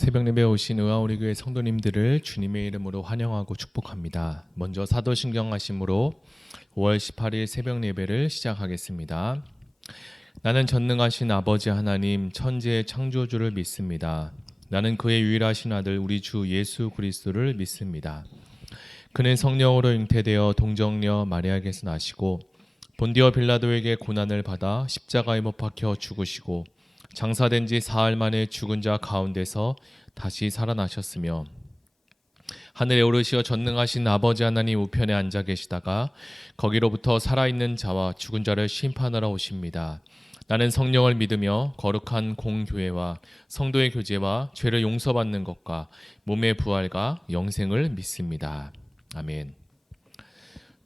새벽예배에 오신 의아우리교회 성도님들을 주님의 이름으로 환영하고 축복합니다. 먼저 사도신경 하심으로 5월 18일 새벽예배를 시작하겠습니다. 나는 전능하신 아버지 하나님 천지의 창조주를 믿습니다. 나는 그의 유일하신 아들 우리 주 예수 그리스도를 믿습니다. 그는 성령으로 잉태되어 동정녀 마리아에게서 나시고 본디오 빌라도에게 고난을 받아 십자가에 못 박혀 죽으시고 장사된 지 사흘 만에 죽은 자 가운데서 다시 살아나셨으며 하늘에 오르시어 전능하신 아버지 하나님 우편에 앉아 계시다가 거기로부터 살아있는 자와 죽은 자를 심판하러 오십니다. 나는 성령을 믿으며 거룩한 공교회와 성도의 교제와 죄를 용서받는 것과 몸의 부활과 영생을 믿습니다. 아멘.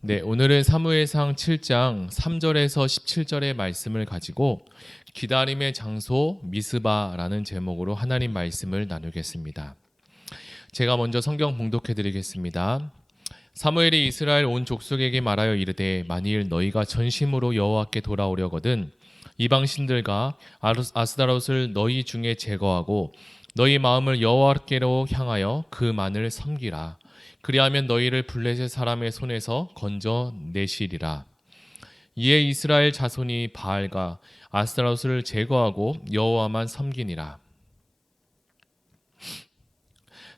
네, 오늘은 사무엘상 7장 3절에서 17절의 말씀을 가지고 기다림의 장소 미스바라는 제목으로 하나님 말씀을 나누겠습니다. 제가 먼저 성경 봉독해 드리겠습니다. 사무엘이 이스라엘 온 족속에게 말하여 이르되 만일 너희가 전심으로 여호와께 돌아오려거든 이방 신들과 아스다롯을 너희 중에 제거하고 너희 마음을 여호와께로 향하여 그만을 섬기라. 그리하면 너희를 블레셋 사람의 손에서 건져내시리라. 이에 이스라엘 자손이 바알과 아스타롯을 제거하고 여호와만 섬기니라.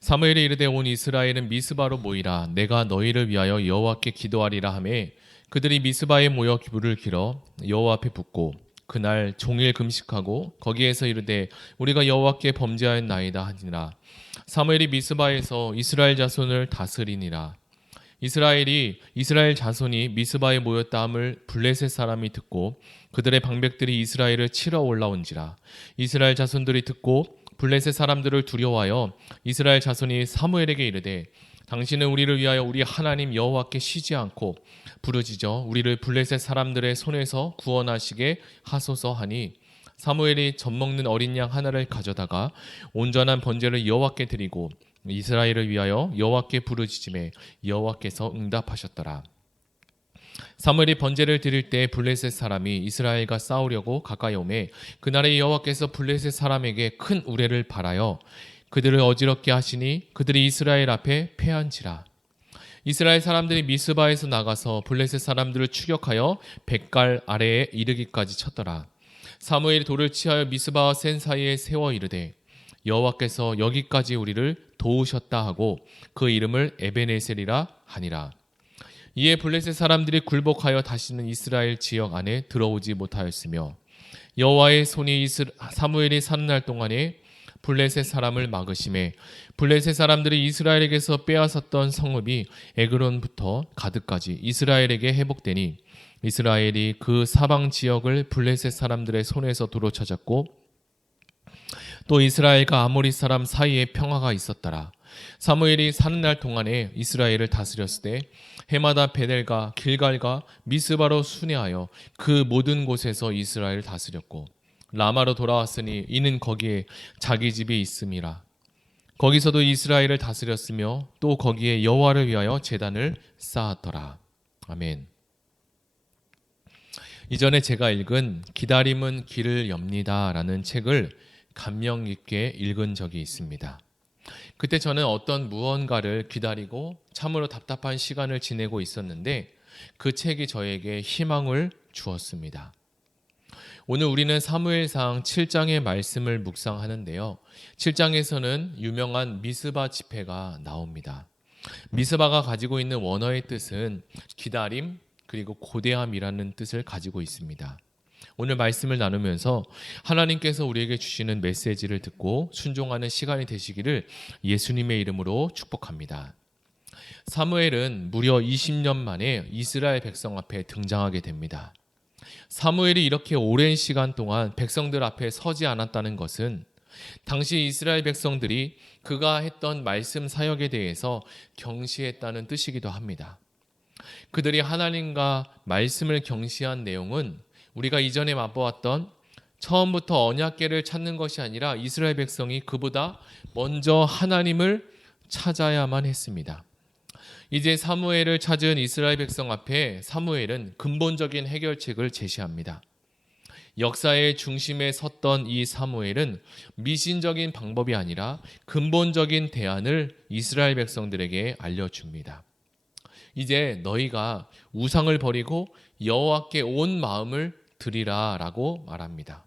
사무엘이 이르되 온 이스라엘은 미스바로 모이라. 내가 너희를 위하여 여호와께 기도하리라 하매 그들이 미스바에 모여 기부를 길어 여호와 앞에 붓고 그날 종일 금식하고 거기에서 이르되 우리가 여호와께 범죄하였나이다 하니라. 사무엘이 미스바에서 이스라엘 자손을 다스리니라. 이스라엘 자손이 미스바에 모였다 함을 블레셋 사람이 듣고 그들의 방백들이 이스라엘을 치러 올라온지라. 이스라엘 자손들이 듣고 블레셋 사람들을 두려워하여 이스라엘 자손이 사무엘에게 이르되 당신은 우리를 위하여 우리 하나님 여호와께 쉬지 않고 부르짖어 우리를 블레셋 사람들의 손에서 구원하시게 하소서 하니 사무엘이 젖먹는 어린 양 하나를 가져다가 온전한 번제를 여호와께 드리고 이스라엘을 위하여 여호와께 부르짖음에 여호와께서 응답하셨더라. 사무엘이 번제를 드릴 때 블레셋 사람이 이스라엘과 싸우려고 가까이 오매 그날에 여호와께서 블레셋 사람에게 큰 우레를 발하여 그들을 어지럽게 하시니 그들이 이스라엘 앞에 패한지라. 이스라엘 사람들이 미스바에서 나가서 블레셋 사람들을 추격하여 벳갈 아래에 이르기까지 쳤더라. 사무엘이 돌을 치하여 미스바와 센 사이에 세워 이르되 여호와께서 여기까지 우리를 도우셨다 하고 그 이름을 에베네셀이라 하니라. 이에 블레셋 사람들이 굴복하여 다시는 이스라엘 지역 안에 들어오지 못하였으며 여호와의 손이 사무엘이 사는 날 동안에 블레셋 사람을 막으심에 블레셋 사람들이 이스라엘에게서 빼앗았던 성읍이 에그론부터 가드까지 이스라엘에게 회복되니 이스라엘이 그 사방 지역을 블레셋 사람들의 손에서 도로 찾았고 또 이스라엘과 아모리 사람 사이에 평화가 있었더라. 사무엘이 사는 날 동안에 이스라엘을 다스렸을 때 해마다 베델과 길갈과 미스바로 순회하여 그 모든 곳에서 이스라엘을 다스렸고 라마로 돌아왔으니 이는 거기에 자기 집이 있음이라. 거기서도 이스라엘을 다스렸으며 또 거기에 여호와를 위하여 제단을 쌓았더라. 아멘. 이전에 제가 읽은 기다림은 길을 엽니다 라는 책을 감명 깊게 읽은 적이 있습니다. 그때 저는 어떤 무언가를 기다리고 참으로 답답한 시간을 지내고 있었는데 그 책이 저에게 희망을 주었습니다. 오늘 우리는 사무엘상 7장의 말씀을 묵상하는데요. 7장에서는 유명한 미스바 집회가 나옵니다. 미스바가 가지고 있는 원어의 뜻은 기다림 그리고 고대함이라는 뜻을 가지고 있습니다. 오늘 말씀을 나누면서 하나님께서 우리에게 주시는 메시지를 듣고 순종하는 시간이 되시기를 예수님의 이름으로 축복합니다. 사무엘은 무려 20년 만에 이스라엘 백성 앞에 등장하게 됩니다. 사무엘이 이렇게 오랜 시간 동안 백성들 앞에 서지 않았다는 것은 당시 이스라엘 백성들이 그가 했던 말씀 사역에 대해서 경시했다는 뜻이기도 합니다. 그들이 하나님과 말씀을 경시한 내용은 우리가 이전에 맛보았던 처음부터 언약궤를 찾는 것이 아니라 이스라엘 백성이 그보다 먼저 하나님을 찾아야만 했습니다. 이제 사무엘을 찾은 이스라엘 백성 앞에 사무엘은 근본적인 해결책을 제시합니다. 역사의 중심에 섰던 이 사무엘은 미신적인 방법이 아니라 근본적인 대안을 이스라엘 백성들에게 알려줍니다. 이제 너희가 우상을 버리고 여호와께 온 마음을 드리라라고 말합니다.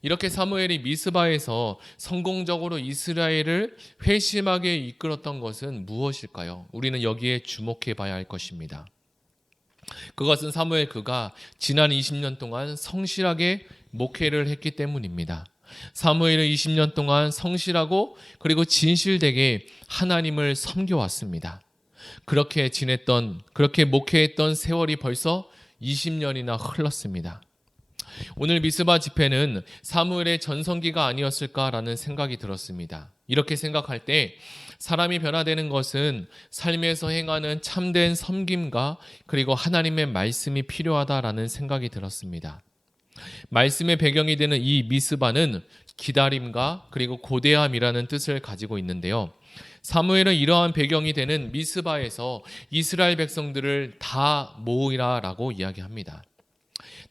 이렇게 사무엘이 미스바에서 성공적으로 이스라엘을 회심하게 이끌었던 것은 무엇일까요? 우리는 여기에 주목해 봐야 할 것입니다. 그것은 사무엘 그가 지난 20년 동안 성실하게 목회를 했기 때문입니다. 사무엘은 20년 동안 성실하고 그리고 진실되게 하나님을 섬겨왔습니다. 그렇게 목회했던 세월이 벌써 20년이나 흘렀습니다. 오늘 미스바 집회는 사무엘의 전성기가 아니었을까라는 생각이 들었습니다. 이렇게 생각할 때 사람이 변화되는 것은 삶에서 행하는 참된 섬김과 그리고 하나님의 말씀이 필요하다라는 생각이 들었습니다. 말씀의 배경이 되는 이 미스바는 기다림과 그리고 고대함이라는 뜻을 가지고 있는데요. 사무엘은 이러한 배경이 되는 미스바에서 이스라엘 백성들을 다 모으라라고 이야기합니다.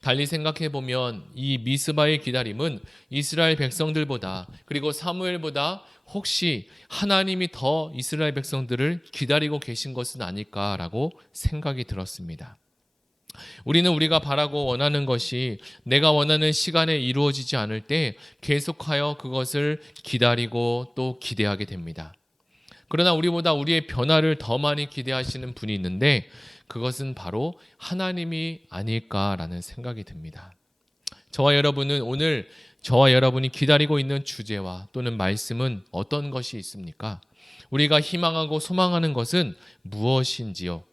달리 생각해 보면 이 미스바의 기다림은 이스라엘 백성들보다 그리고 사무엘보다 혹시 하나님이 더 이스라엘 백성들을 기다리고 계신 것은 아닐까라고 생각이 들었습니다. 우리는 우리가 바라고 원하는 것이 내가 원하는 시간에 이루어지지 않을 때 계속하여 그것을 기다리고 또 기대하게 됩니다. 그러나 우리보다 우리의 변화를 더 많이 기대하시는 분이 있는데 그것은 바로 하나님이 아닐까라는 생각이 듭니다. 저와 여러분은 오늘 저와 여러분이 기다리고 있는 주제와 또는 말씀은 어떤 것이 있습니까? 우리가 희망하고 소망하는 것은 무엇인지요?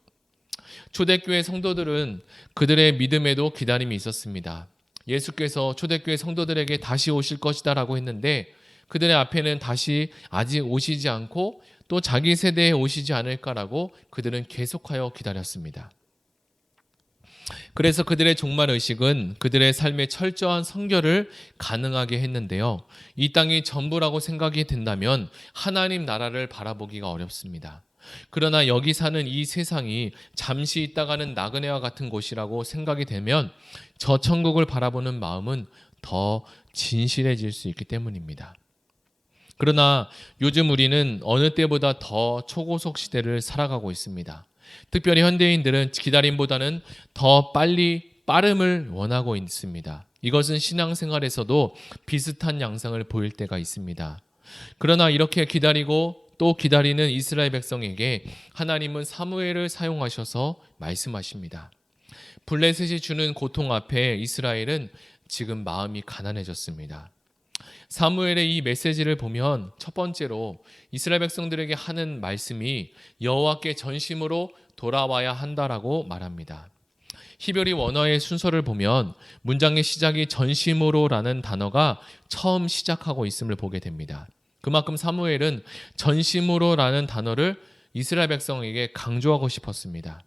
초대교회 성도들은 그들의 믿음에도 기다림이 있었습니다. 예수께서 초대교회 성도들에게 다시 오실 것이다라고 했는데 그들의 앞에는 다시 아직 오시지 않고 또 자기 세대에 오시지 않을까라고 그들은 계속하여 기다렸습니다. 그래서 그들의 종말의식은 그들의 삶의 철저한 성결을 가능하게 했는데요. 이 땅이 전부라고 생각이 된다면 하나님 나라를 바라보기가 어렵습니다. 그러나 여기 사는 이 세상이 잠시 있다가는 나그네와 같은 곳이라고 생각이 되면 저 천국을 바라보는 마음은 더 진실해질 수 있기 때문입니다. 그러나 요즘 우리는 어느 때보다 더 초고속 시대를 살아가고 있습니다. 특별히 현대인들은 기다림보다는 더 빠름을 원하고 있습니다. 이것은 신앙생활에서도 비슷한 양상을 보일 때가 있습니다. 그러나 이렇게 기다리고 또 기다리는 이스라엘 백성에게 하나님은 사무엘을 사용하셔서 말씀하십니다. 블레셋이 주는 고통 앞에 이스라엘은 지금 마음이 가난해졌습니다. 사무엘의 이 메시지를 보면 첫 번째로 이스라엘 백성들에게 하는 말씀이 여호와께 전심으로 돌아와야 한다라고 말합니다. 히브리 원어의 순서를 보면 문장의 시작이 전심으로라는 단어가 처음 시작하고 있음을 보게 됩니다. 그만큼 사무엘은 전심으로라는 단어를 이스라엘 백성에게 강조하고 싶었습니다.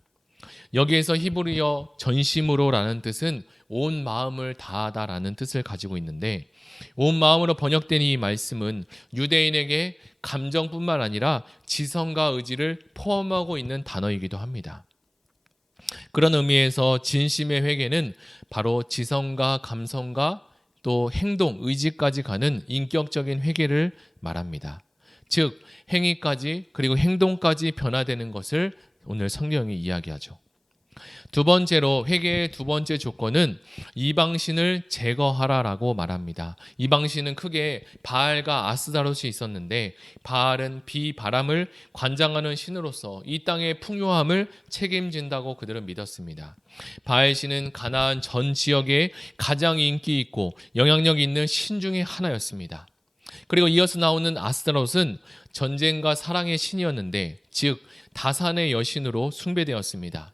여기에서 히브리어 전심으로라는 뜻은 온 마음을 다하다라는 뜻을 가지고 있는데 온 마음으로 번역된 이 말씀은 유대인에게 감정뿐만 아니라 지성과 의지를 포함하고 있는 단어이기도 합니다. 그런 의미에서 진심의 회개는 바로 지성과 감성과 또 행동, 의지까지 가는 인격적인 회개를 말합니다. 즉 행위까지 그리고 행동까지 변화되는 것을 오늘 성경이 이야기하죠. 두 번째로 회개의 두 번째 조건은 이방신을 제거하라라고 말합니다. 이방신은 크게 바알과 아스다롯이 있었는데 바알은 비바람을 관장하는 신으로서 이 땅의 풍요함을 책임진다고 그들은 믿었습니다. 바알신은 가나안 전 지역에 가장 인기 있고 영향력 있는 신 중에 하나였습니다. 그리고 이어서 나오는 아스다롯은 전쟁과 사랑의 신이었는데 즉 다산의 여신으로 숭배되었습니다.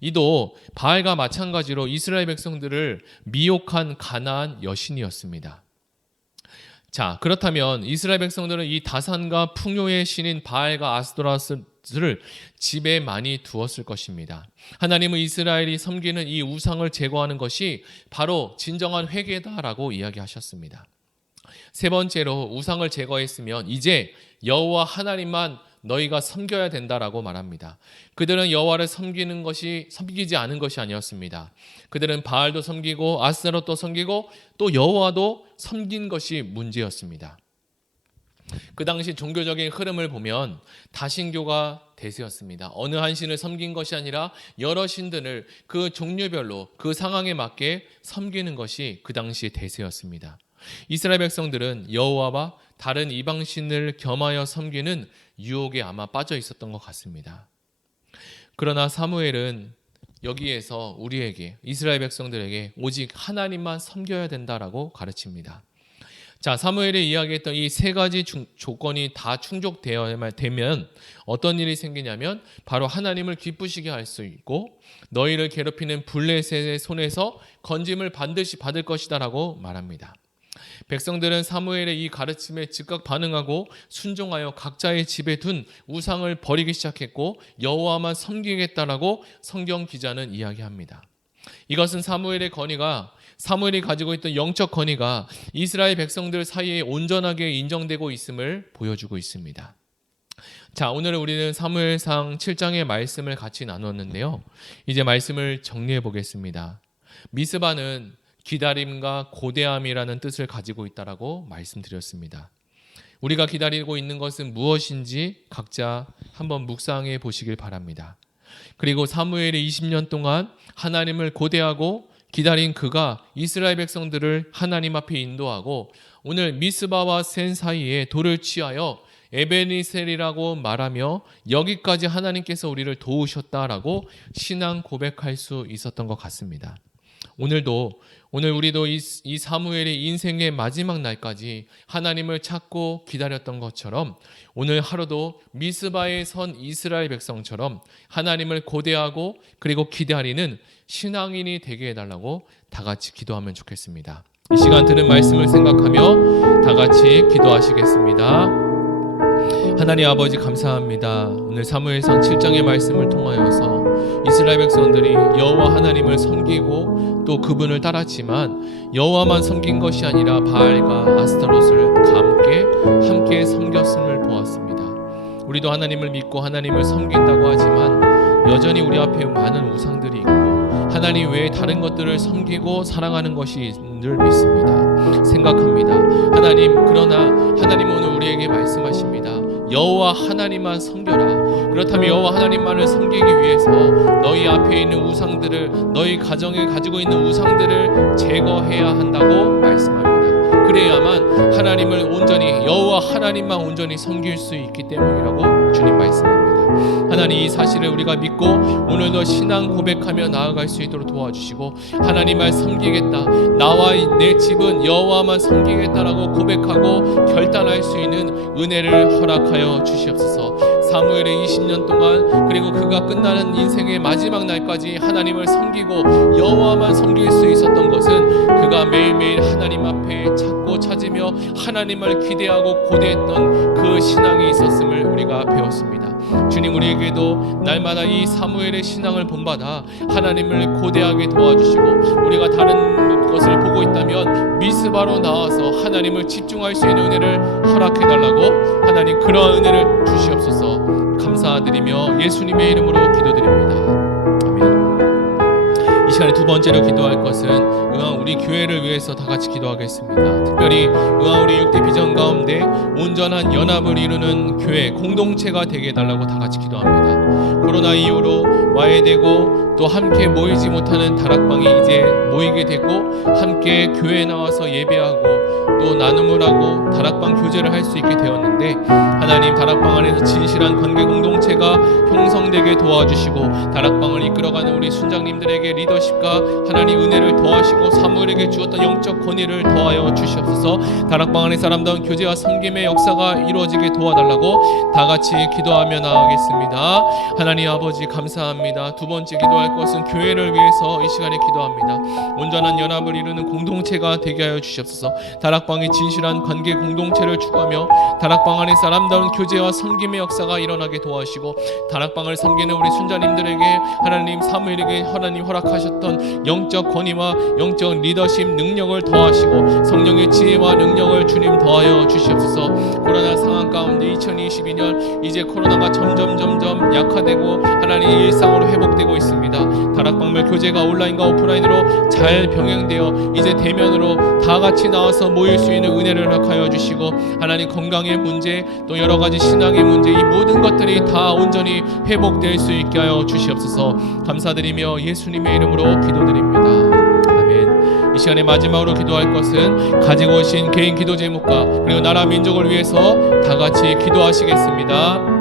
이도 바알과 마찬가지로 이스라엘 백성들을 미혹한 가나안 여신이었습니다. 자, 그렇다면 이스라엘 백성들은 이 다산과 풍요의 신인 바알과 아스토라스를 집에 많이 두었을 것입니다. 하나님은 이스라엘이 섬기는 이 우상을 제거하는 것이 바로 진정한 회개다라고 이야기하셨습니다. 세 번째로 우상을 제거했으면 이제 여호와 하나님만 너희가 섬겨야 된다라고 말합니다. 그들은 여호와를 섬기지 않은 것이 아니었습니다. 그들은 바알도 섬기고 아스타롯도 섬기고 또 여호와도 섬긴 것이 문제였습니다. 그 당시 종교적인 흐름을 보면 다신교가 대세였습니다. 어느 한 신을 섬긴 것이 아니라 여러 신들을 그 종류별로 그 상황에 맞게 섬기는 것이 그 당시의 대세였습니다. 이스라엘 백성들은 여호와와 다른 이방신을 겸하여 섬기는 유혹에 아마 빠져 있었던 것 같습니다. 그러나 사무엘은 여기에서 우리에게, 이스라엘 백성들에게 오직 하나님만 섬겨야 된다라고 가르칩니다. 자, 사무엘이 이야기했던 이 세 가지 조건이 다 충족되어야만 되면 어떤 일이 생기냐면 바로 하나님을 기쁘시게 할 수 있고 너희를 괴롭히는 블레셋의 손에서 건짐을 반드시 받을 것이다라고 말합니다. 백성들은 사무엘의 이 가르침에 즉각 반응하고 순종하여 각자의 집에 둔 우상을 버리기 시작했고 여호와만 섬기겠다라고 성경 기자는 이야기합니다. 이것은 사무엘이 가지고 있던 영적 권위가 이스라엘 백성들 사이에 온전하게 인정되고 있음을 보여주고 있습니다. 자, 오늘 우리는 사무엘상 7장의 말씀을 같이 나눴는데요. 이제 말씀을 정리해 보겠습니다. 미스바는 기다림과 고대함이라는 뜻을 가지고 있다라고 말씀드렸습니다. 우리가 기다리고 있는 것은 무엇인지 각자 한번 묵상해 보시길 바랍니다. 그리고 사무엘이 20년 동안 하나님을 고대하고 기다린 그가 이스라엘 백성들을 하나님 앞에 인도하고 오늘 미스바와 센 사이에 돌을 취하여 에베니셀이라고 말하며 여기까지 하나님께서 우리를 도우셨다라고 신앙 고백할 수 있었던 것 같습니다. 오늘 우리도 이 사무엘의 인생의 마지막 날까지 하나님을 찾고 기다렸던 것처럼 오늘 하루도 미스바에 선 이스라엘 백성처럼 하나님을 고대하고 그리고 기다리는 신앙인이 되게 해달라고 다 같이 기도하면 좋겠습니다. 이 시간 들은 말씀을 생각하며 다 같이 기도하시겠습니다. 하나님 아버지 감사합니다. 오늘 사무엘상 7장의 말씀을 통하여서 이스라엘 백성들이 여호와 하나님을 섬기고 또 그분을 따랐지만 여호와만 섬긴 것이 아니라 바알과 아스타롯을 함께 섬겼음을 보았습니다. 우리도 하나님을 믿고 하나님을 섬긴다고 하지만 여전히 우리 앞에 많은 우상들이 있고 하나님 외에 다른 것들을 섬기고 사랑하는 것이 늘 믿습니다. 생각합니다. 그러나 하나님 오늘 우리에게 말씀하십니다. 여호와 하나님만 섬겨라. 그렇다면 여호와 하나님만을 섬기기 위해서 너희 앞에 있는 우상들을, 너희 가정에 가지고 있는 우상들을 제거해야 한다고 말씀합니다. 그래야만 하나님을 온전히, 여호와 하나님만 온전히 섬길 수 있기 때문이라고 주님 말씀합니다. 하나님, 이 사실을 우리가 믿고 오늘도 신앙 고백하며 나아갈 수 있도록 도와주시고 하나님만 섬기겠다, 나와 내 집은 여호와만 섬기겠다라고 고백하고 결단할 수 있는 은혜를 허락하여 주시옵소서. 사무엘의 20년 동안 그리고 그가 끝나는 인생의 마지막 날까지 하나님을 섬기고 여호와만 섬길 수 있었던 것은 그가 매일매일 하나님 앞에 찾으며 하나님을 기대하고 고대했던 그 신앙이 있었음을 우리가 배웠습니다. 주님, 우리에게도 날마다 이 사무엘의 신앙을 본받아 하나님을 고대하게 도와주시고 우리가 다른 것을 보고 있다면 미스바로 나와서 하나님을 집중할 수 있는 은혜를 허락해달라고 하나님 그러한 은혜를 주시옵소서. 감사드리며 예수님의 이름으로 기도드립니다. 아멘. 이 시간에 두 번째로 기도할 것은 우리 교회를 위해서 다 같이 기도하겠습니다. 특별히 우리 6대 비전 가운데 온전한 연합을 이루는 교회 공동체가 되게 해달라고 다 같이 기도합니다. 코로나 이후로 와해되고 또 함께 모이지 못하는 다락방이 이제 모이게 되고 함께 교회에 나와서 예배하고 또 나눔을 하고 다락방 교제를 할 수 있게 되었는데 하나님, 다락방 안에서 진실한 관계 공동체가 형성되게 도와주시고 다락방을 이끌어가는 우리 순장님들에게 리더십과 하나님 은혜를 더하시고 사무엘에게 주었던 영적 권위를 더하여 주시옵소서. 다락방 안에 사람다운 교제와 섬김의 역사가 이루어지게 도와달라고 다 같이 기도하며 나아가겠습니다. 하나님 아버지 감사합니다. 기도합니다. 두 번째 기도할 것은 교회를 위해서 이 시간에 기도합니다. 온전한 연합을 이루는 공동체가 되게 하여 주시옵소서. 다락방의 진실한 관계 공동체를 추구하며 다락방 안에서 아름다운 교제와 섬김의 역사가 일어나게 도와주시고, 다락방을 섬기는 우리 순자님들에게 하나님, 사무엘에게 하나님 허락하셨던 영적 권위와 영적 리더십 능력을 더하시고 성령의 지혜와 능력을 주님 더하여 주시옵소서. 코로나 상황 가운데 2022년 이제 코로나가 점점 약화되고 하나님 일상으로 회복되고 있습니다. 다락방별 교제가 온라인과 오프라인으로 잘 병행되어 이제 대면으로 다 같이 나와서 모일 수 있는 은혜를 허락하여 주시고, 하나님 건강의 문제 또 여러 가지 신앙의 문제, 이 모든 것들이 다 온전히 회복될 수 있게 하여 주시옵소서. 감사드리며 예수님의 이름으로 기도드립니다. 아멘. 이 시간에 마지막으로 기도할 것은 가지고 오신 개인 기도 제목과 그리고 나라 민족을 위해서 다 같이 기도하시겠습니다.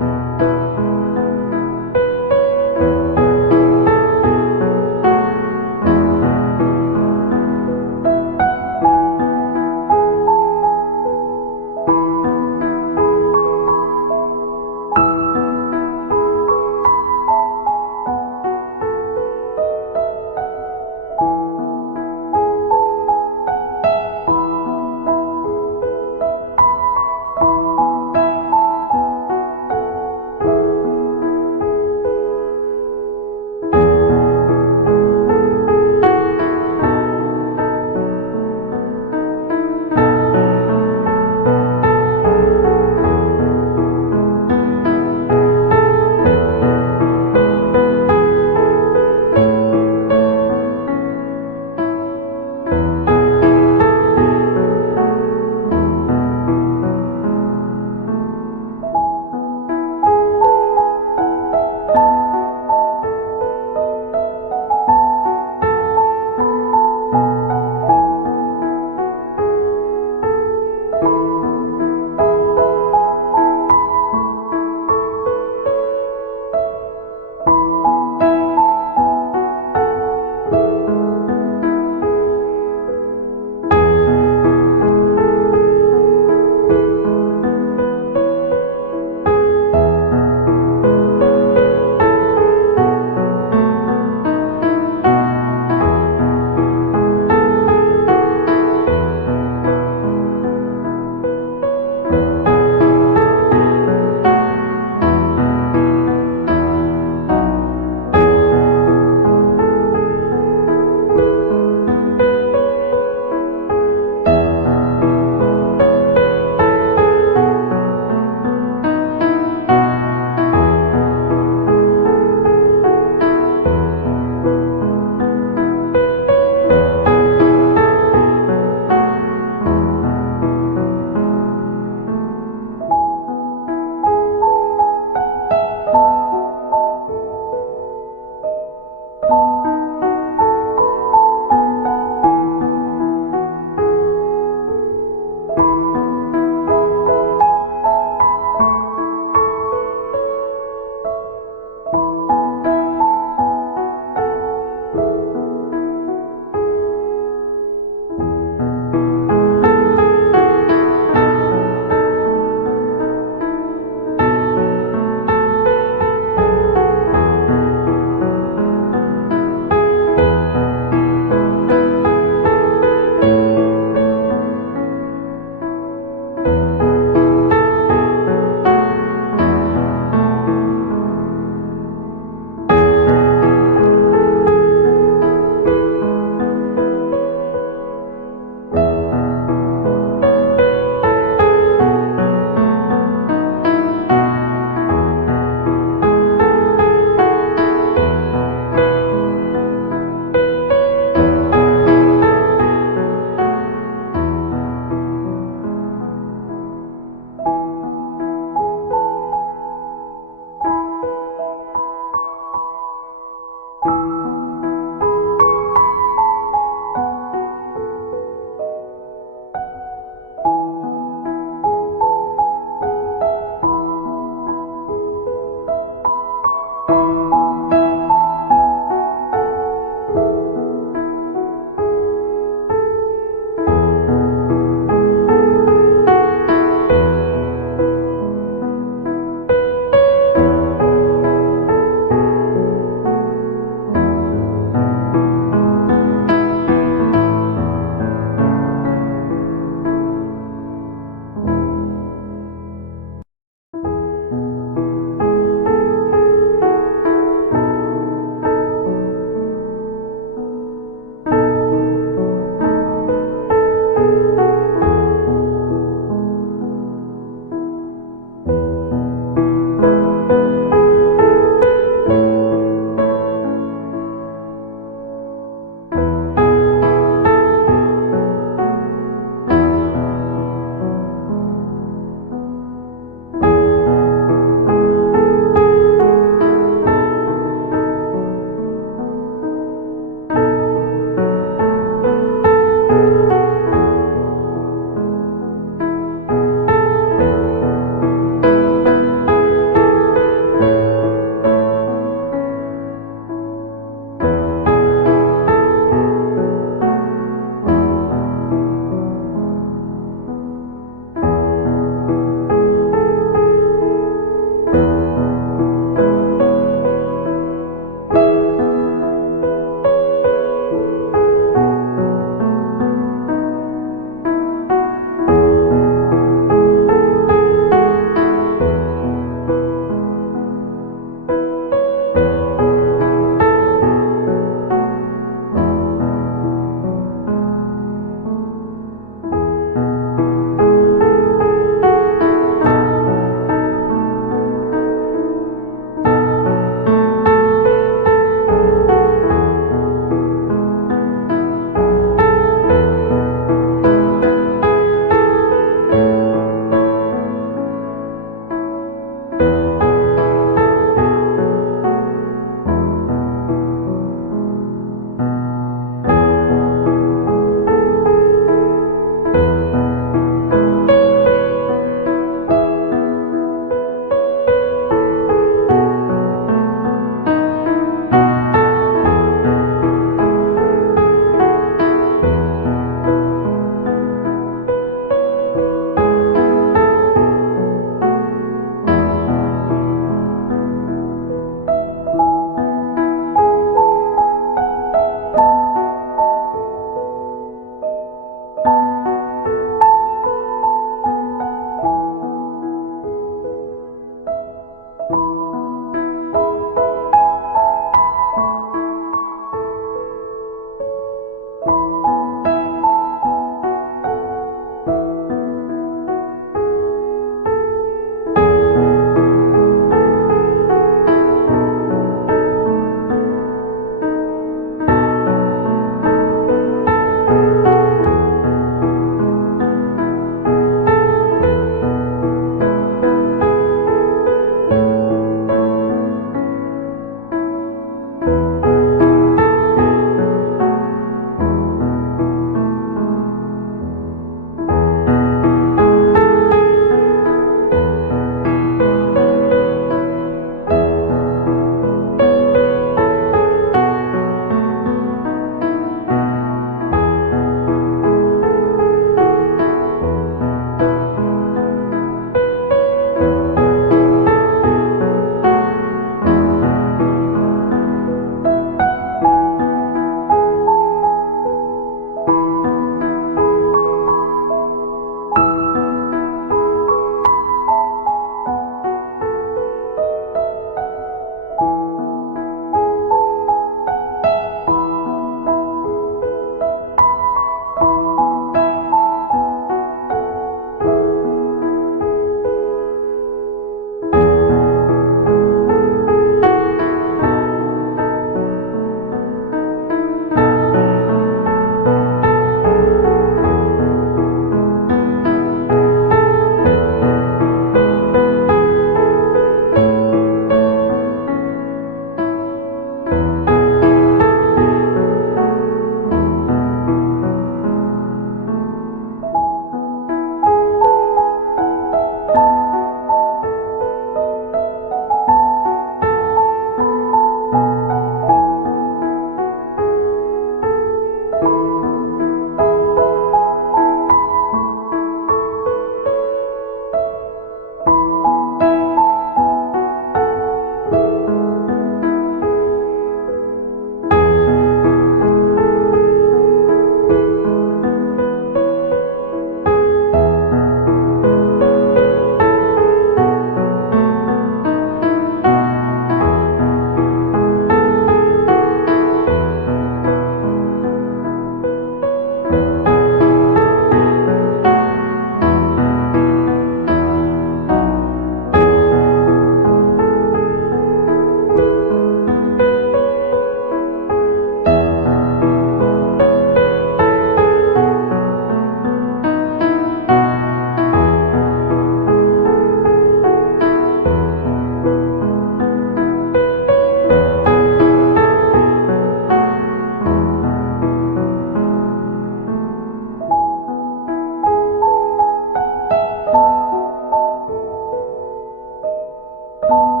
주